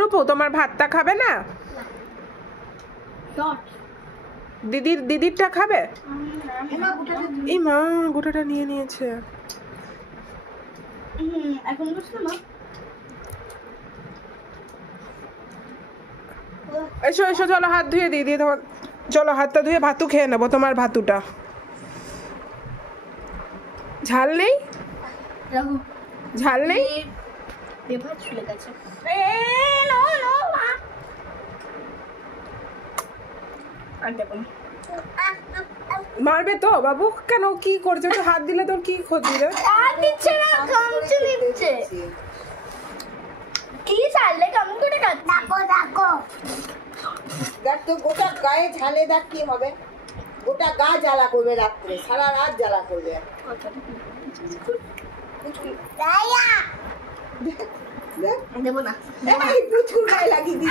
রূপু তোমার ভাতটা খাবে না? দিদিরটা খাবে? এই মা গোটাটা নিয়ে নিয়েছে। এসো এসো, চলো হাত ধুয়ে দিই দিয়ে তোমার, চলো হাতটা ধুয়ে ভাতু খেয়ে নেবো তোমার ভাতুটা। ঝাল নেই? ঝাল নেই? মারবে তো বাবু? কেন, কি করছে? তো হাত দিলে তোর কি ক্ষতি রে? দেখ তো গোটা গায়ে ঝালে, দেখ কি হবে, গোটা গা জ্বালা করবে, রাত্রে সারা রাত জ্বালা করবে। দেবো না, প্রচুর গায়ে লাগিয়ে দিই।